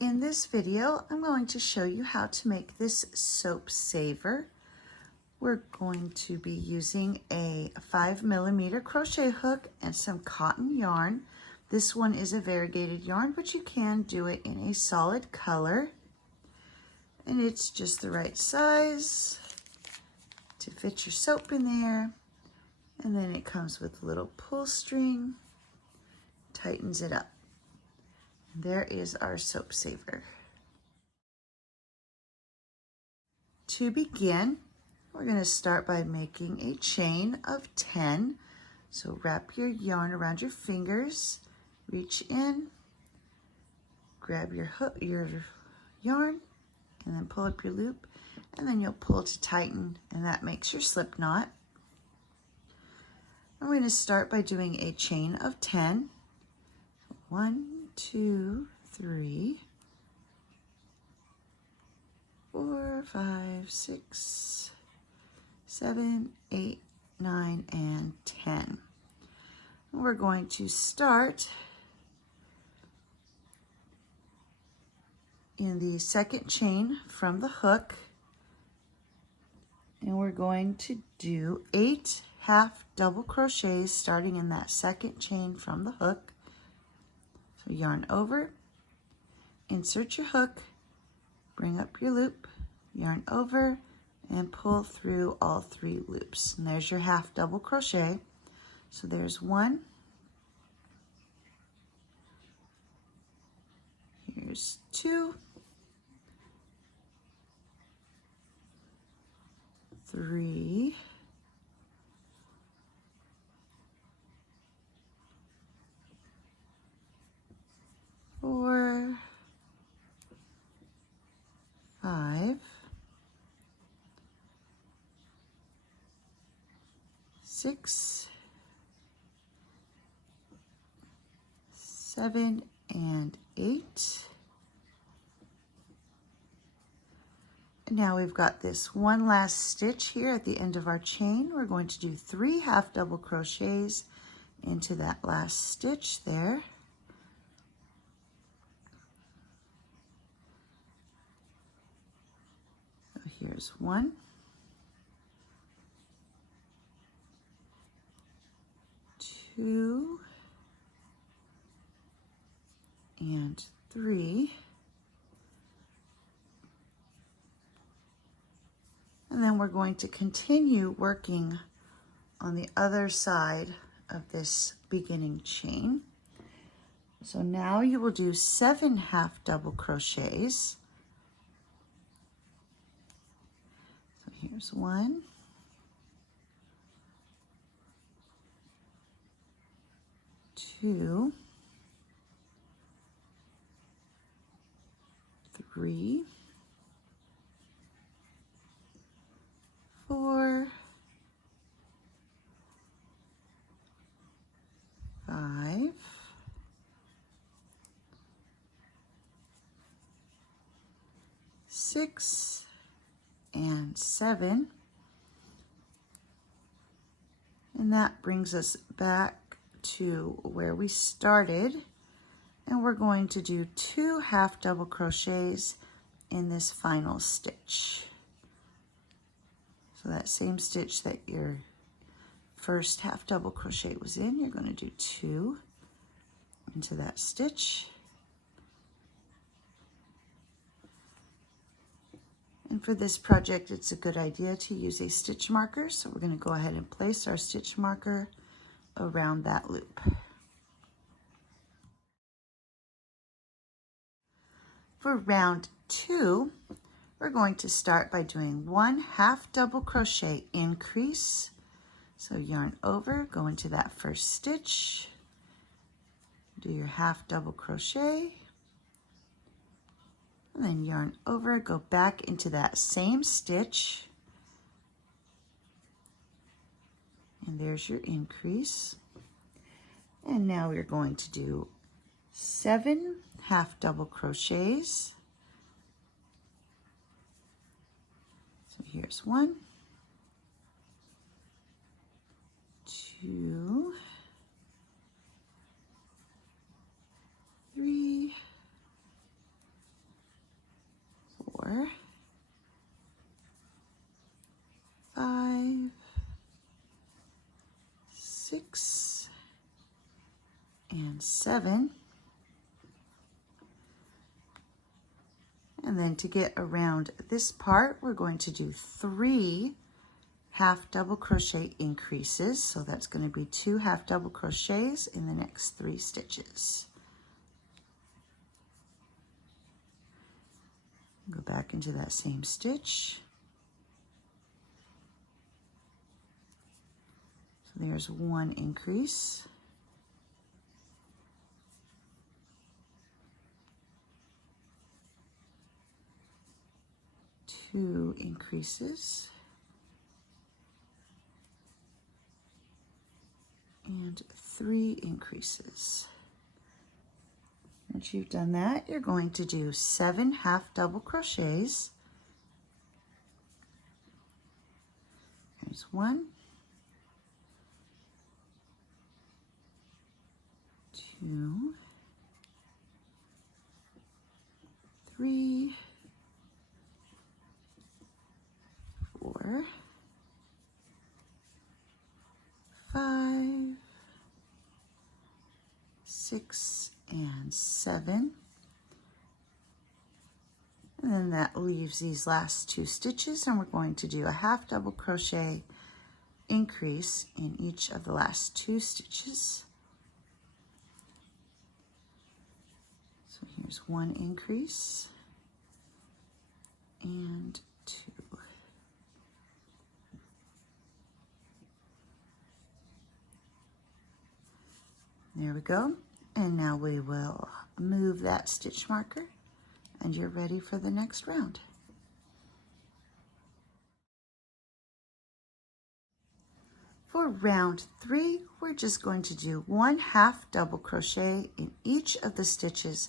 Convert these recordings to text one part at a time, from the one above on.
In this video, I'm going to show you how to make this soap saver. We're going to be using a 5mm crochet hook and some cotton yarn. This one is a variegated yarn, but you can do it in a solid color. And it's just the right size to fit your soap in there. And then it comes with a little pull string, tightens it up. There is our soap saver. To begin, we're going to start by making a chain of 10. So wrap your yarn around your fingers, reach in, grab your hook, your yarn, and then pull up your loop, and then you'll pull to tighten, and that makes your slip knot. We're going to start by doing a chain of 10. 1, 2, 3, 4, 5, 6, 7, 8, 9, and 10. We're going to start in the second chain from the hook, and we're going to do 8 half double crochets starting in that second chain from the hook. So yarn over, insert your hook, bring up your loop, yarn over, and pull through all 3 loops. And there's your half double crochet. So there's 1, here's 2, 3, 4, 5, 6, 7, and 8. And now we've got this one last stitch here at the end of our chain. We're going to do 3 half double crochets into that last stitch there. So here's 1, 2, and 3. And then we're going to continue working on the other side of this beginning chain. So now you will do 7 half double crochets. So here's 1, 2, 3, 4, 5, 6, and 7. And that brings us back to where we started. And we're going to do 2 half double crochets in this final stitch. So that same stitch that your first half double crochet was in, you're going to do 2 into that stitch. And for this project, it's a good idea to use a stitch marker. So we're going to go ahead and place our stitch marker around that loop. For round 2, we're going to start by doing 1 half double crochet increase. So yarn over, go into that first stitch, do your half double crochet, and then yarn over, go back into that same stitch, and there's your increase. And now we're going to do 7 half double crochets. So here's 1, 2, 3, and 7. And then to get around this part, we're going to do 3 half double crochet increases. So that's going to be 2 half double crochets in the next 3 stitches. Go back into that same stitch. So there's 1 increase. 2 increases. And 3 increases. Once you've done that, you're going to do 7 half double crochets. There's 1, 2, 3, 4, 5, 6, and 7. And then that leaves these last 2 stitches, and we're going to do a half double crochet increase in each of the last 2 stitches. So here's 1 increase and 2. There we go. And now we will move that stitch marker, and you're ready for the next round. For round 3, we're just going to do 1 half double crochet in each of the stitches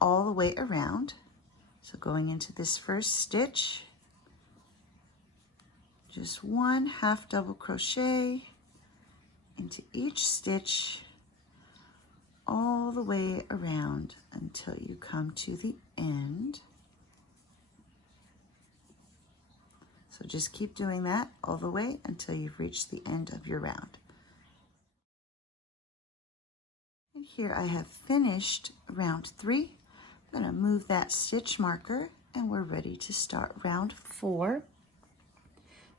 all the way around. So going into this first stitch, just 1 half double crochet into each stitch all the way around until you come to the end. So just keep doing that all the way until you've reached the end of your round. And here I have finished round 3. I'm going to move that stitch marker, and we're ready to start round 4.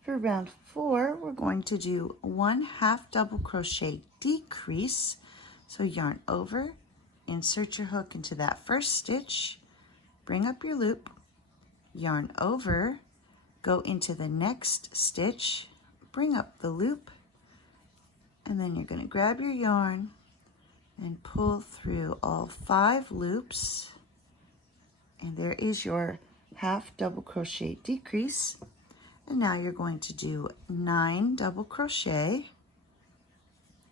For round 4, we're going to do 1 half double crochet decrease. So yarn over, insert your hook into that first stitch, bring up your loop, yarn over, go into the next stitch, bring up the loop, and then you're going to grab your yarn and pull through all 5 loops, and there is your half double crochet decrease. And now you're going to do 9 double crochet.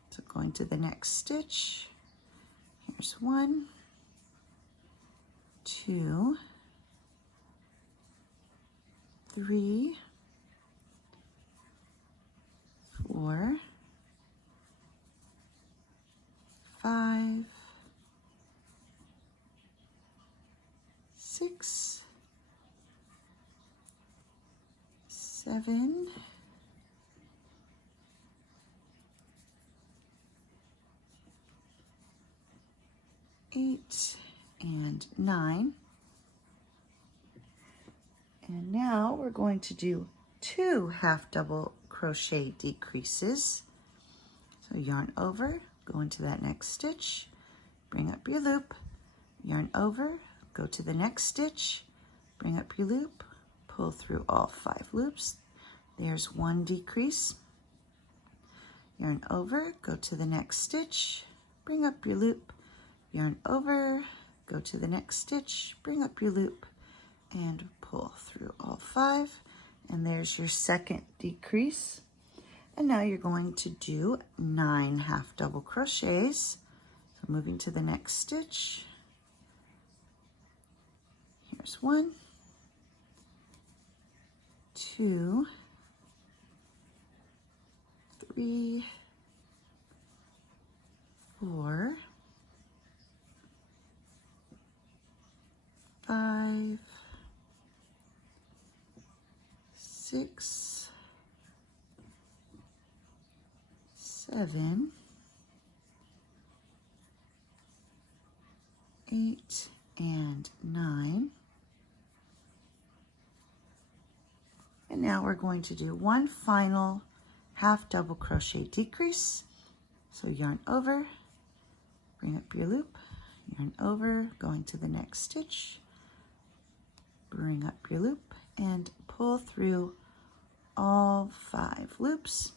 So going to the next stitch, here's 1, 2, 3, 4, 5, 6, 7, 8, and 9. And now we're going to do 2 half double crochet decreases. So yarn over, go into that next stitch, bring up your loop, yarn over, go to the next stitch, bring up your loop, pull through all 5 loops. There's 1 decrease. Yarn over, go to the next stitch, bring up your loop, yarn over, go to the next stitch, bring up your loop, and pull through all 5. And there's your second decrease. And now you're going to do 9 half double crochets. So moving to the next stitch. Here's 1, 2, 3, 4, 5, 6, 7, 8 and 9. And now we're going to do one final half double crochet decrease. So yarn over, bring up your loop, yarn over, going to the next stitch, bring up your loop, and pull through all 5 loops.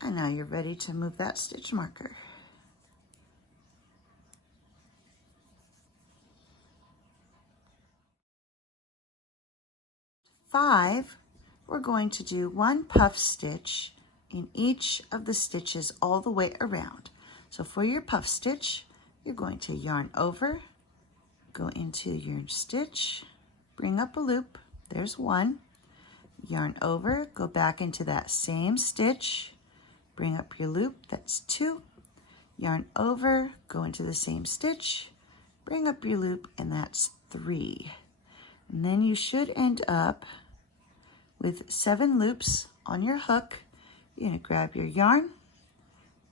And now you're ready to move that stitch marker. 5, we're going to do one puff stitch in each of the stitches all the way around. So for your puff stitch, you're going to yarn over, go into your stitch, bring up a loop, there's 1, yarn over, go back into that same stitch, bring up your loop, that's 2, yarn over, go into the same stitch, bring up your loop, and that's 3. And then you should end up with 7 loops on your hook. You're going to grab your yarn,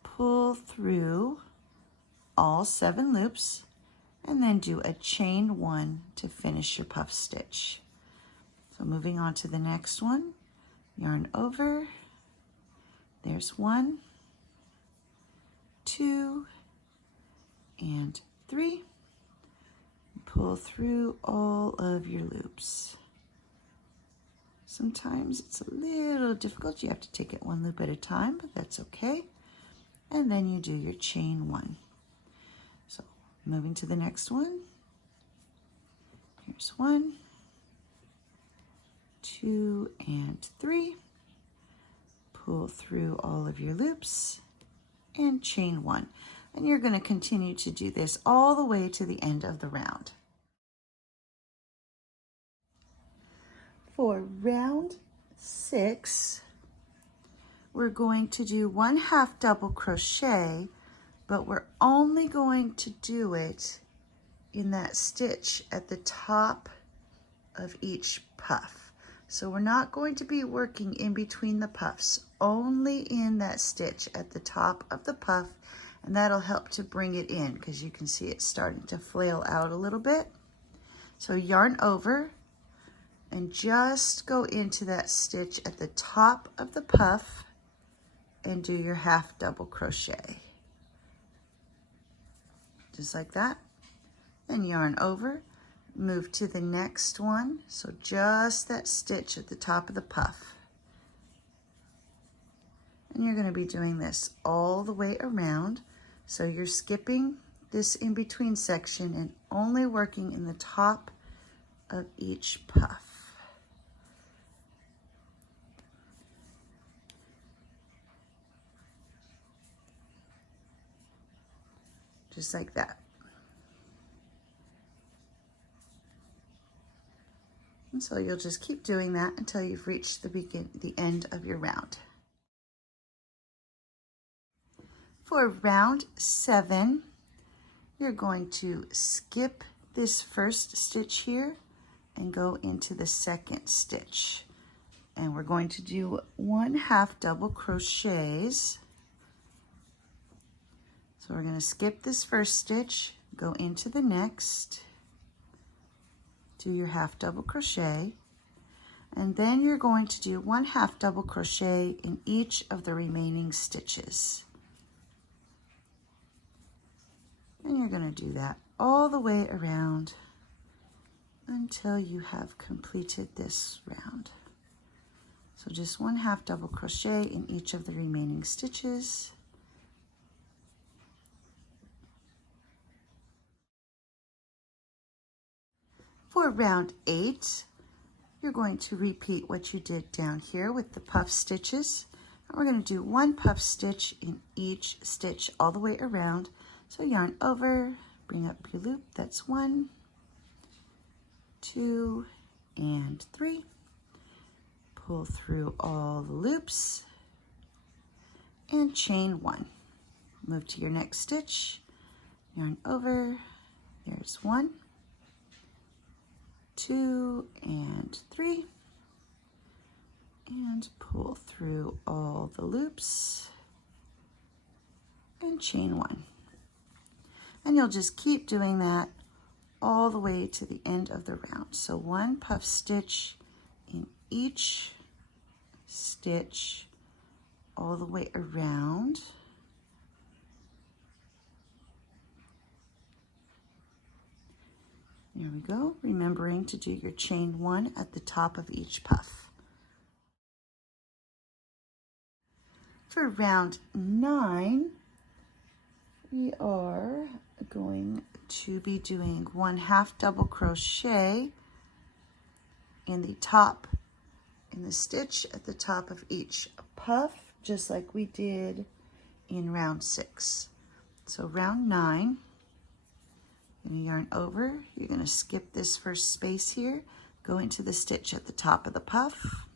pull through all 7 loops, and then do a chain 1 to finish your puff stitch. So moving on to the next one, yarn over, there's 1, 2, and 3. Pull through all of your loops. Sometimes it's a little difficult. You have to take it 1 loop at a time, but that's okay. And then you do your chain 1. So moving to the next one. Here's 1, 2, and 3. Pull through all of your loops and chain 1. And you're going to continue to do this all the way to the end of the round. For round 6, we're going to do one half double crochet, but we're only going to do it in that stitch at the top of each puff. So we're not going to be working in between the puffs, only in that stitch at the top of the puff, and that'll help to bring it in because you can see it's starting to flail out a little bit. So yarn over and just go into that stitch at the top of the puff and do your half double crochet. Just like that. Then yarn over, move to the next one. So just that stitch at the top of the puff. And you're going to be doing this all the way around. So you're skipping this in between section and only working in the top of each puff. Just like that. And so you'll just keep doing that until you've reached the end of your round. For round 7, you're going to skip this first stitch here and go into the second stitch. And we're going to do one half double crochets. So we're going to skip this first stitch, go into the next, do your half double crochet, and then you're going to do one half double crochet in each of the remaining stitches. And you're going to do that all the way around until you have completed this round. So just one half double crochet in each of the remaining stitches. For round 8, you're going to repeat what you did down here with the puff stitches. And we're going to do one puff stitch in each stitch all the way around. So yarn over, bring up your loop, that's 1, 2, and 3. Pull through all the loops and chain 1. Move to your next stitch, yarn over, there's 1, 2, and 3, and pull through all the loops and chain 1. And you'll just keep doing that all the way to the end of the round. So 1 puff stitch in each stitch all the way around. There we go, remembering to do your chain 1 at the top of each puff. For round 9, we are going to be doing 1/2 double crochet in the top, in the stitch at the top of each puff, just like we did in round 6. So round 9, you're going to yarn over, you're going to skip this first space here, go into the stitch at the top of the puff,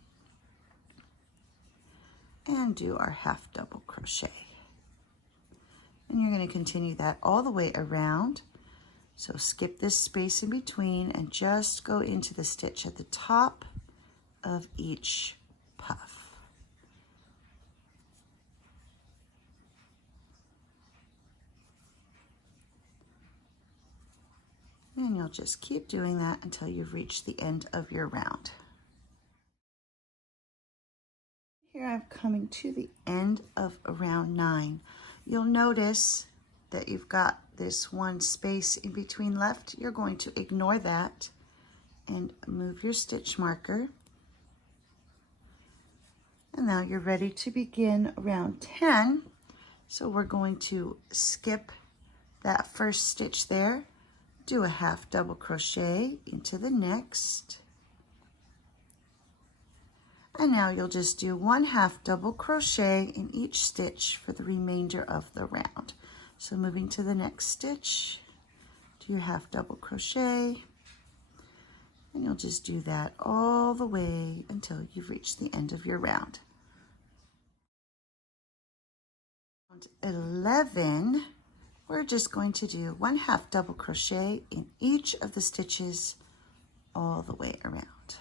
and do our 1/2 double crochet. And you're going to continue that all the way around. So skip this space in between and just go into the stitch at the top of each puff. And you'll just keep doing that until you've reached the end of your round. Here I'm coming to the end of round 9. You'll notice that you've got this one space in between left. You're going to ignore that and move your stitch marker. And now you're ready to begin round 10. So we're going to skip that first stitch there, do a 1/2 double crochet into the next. And now you'll just do 1/2 double crochet in each stitch for the remainder of the round. So moving to the next stitch, do your 1/2 double crochet, and you'll just do that all the way until you've reached the end of your round. Round 11, we're just going to do 1/2 double crochet in each of the stitches all the way around.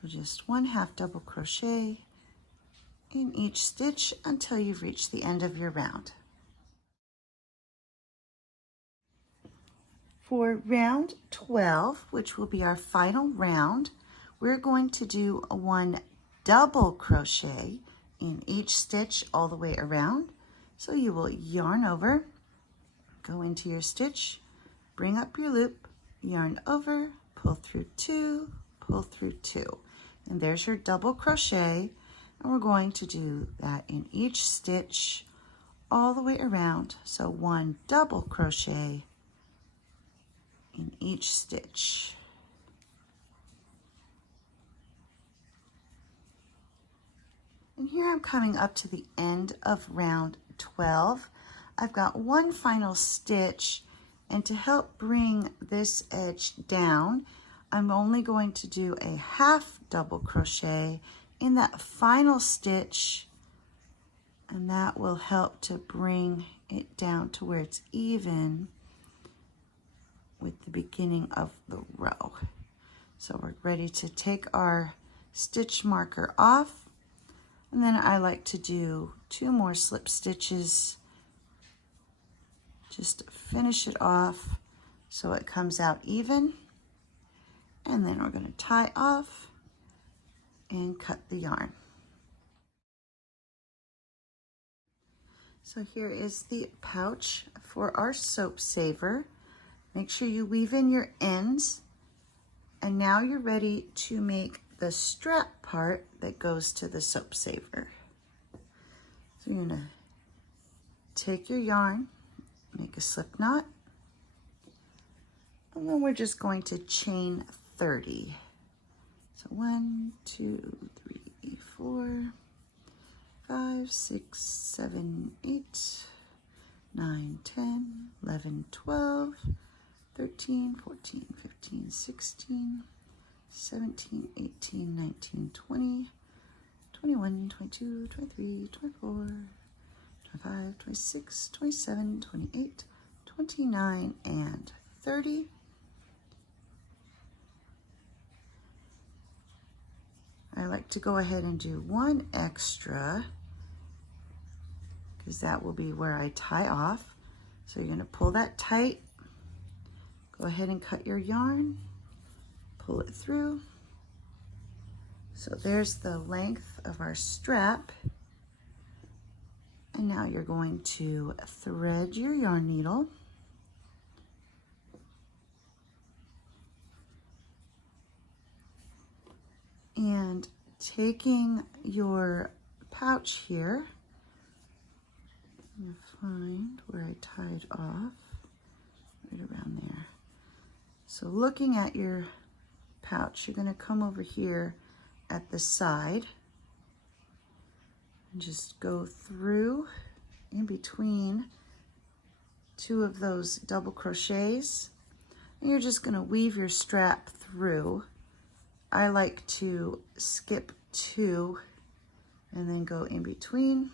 So just 1/2 double crochet in each stitch until you've reached the end of your round. For round 12, which will be our final round, we're going to do 1 double crochet in each stitch all the way around. So you will yarn over, go into your stitch, bring up your loop, yarn over, pull through 2, pull through 2. And there's your double crochet, and we're going to do that in each stitch all the way around. So 1 double crochet in each stitch. And here I'm coming up to the end of round 12. I've got one final stitch, and to help bring this edge down, I'm only going to do a 1/2 double crochet in that final stitch, and that will help to bring it down to where it's even with the beginning of the row. So we're ready to take our stitch marker off, and then I like to do 2 more slip stitches just to finish it off so it comes out even. And then we're going to tie off and cut the yarn. So here is the pouch for our soap saver. Make sure you weave in your ends. And now you're ready to make the strap part that goes to the soap saver. So you're going to take your yarn, make a slip knot, and then we're just going to chain 30. So 1, 2, 3, 4, 5, 6, 7, 8, 9, 10, 11, 12, 13, 14, 15, 16, 17, 18, 19, 20, 21, 22, 23, 24, 25, 26, 27, 28, 29, and 30. I like to go ahead and do 1 extra because that will be where I tie off. So you're going to pull that tight. Go ahead and cut your yarn. Pull it through. So there's the length of our strap. And now you're going to thread your yarn needle. And taking your pouch here, I'm going to find where I tied off, right around there. So looking at your pouch, you're going to come over here at the side and just go through in between two of those double crochets, and you're just going to weave your strap through. I like to skip 2 and then go in between,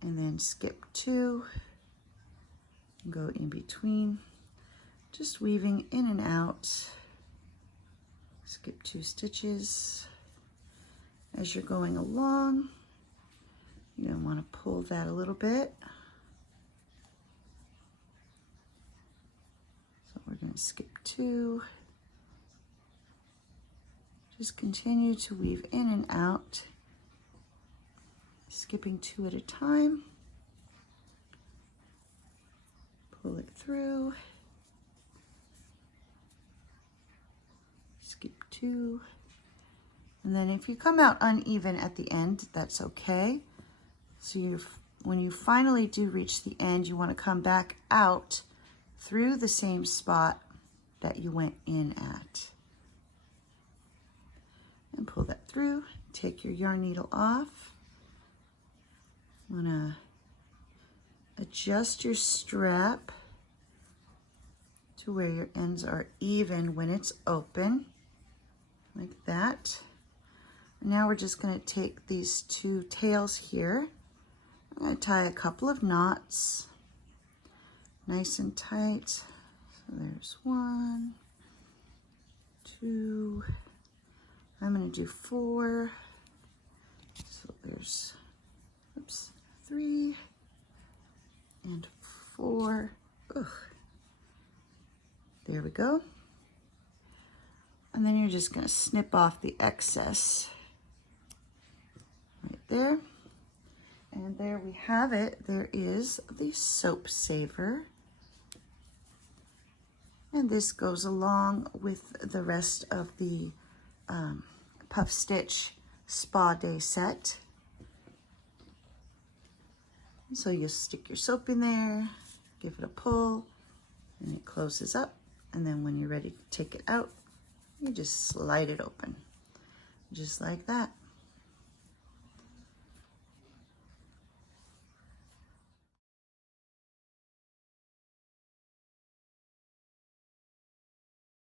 and then skip 2 and go in between, just weaving in and out. Skip 2 stitches. As you're going along, you're going to want to pull that a little bit. So we're going to skip 2. Just continue to weave in and out, skipping 2 at a time. Pull it through. Skip 2. And then if you come out uneven at the end, that's okay. So when you finally do reach the end, you want to come back out through the same spot that you went in at. And pull that through. Take your yarn needle off. Want to adjust your strap to where your ends are even when it's open, like that. Now we're just going to take these 2 tails here. I'm going to tie a couple of knots, nice and tight. So there's 1, 2. I'm going to do 4. So there's, 3 and 4. Ugh. There we go. And then you're just going to snip off the excess right there. And there we have it. There is the soap saver. And this goes along with the rest of the Puff Stitch Spa Day set. So you stick your soap in there, give it a pull, and it closes up. And then when you're ready to take it out, you just slide it open, just like that.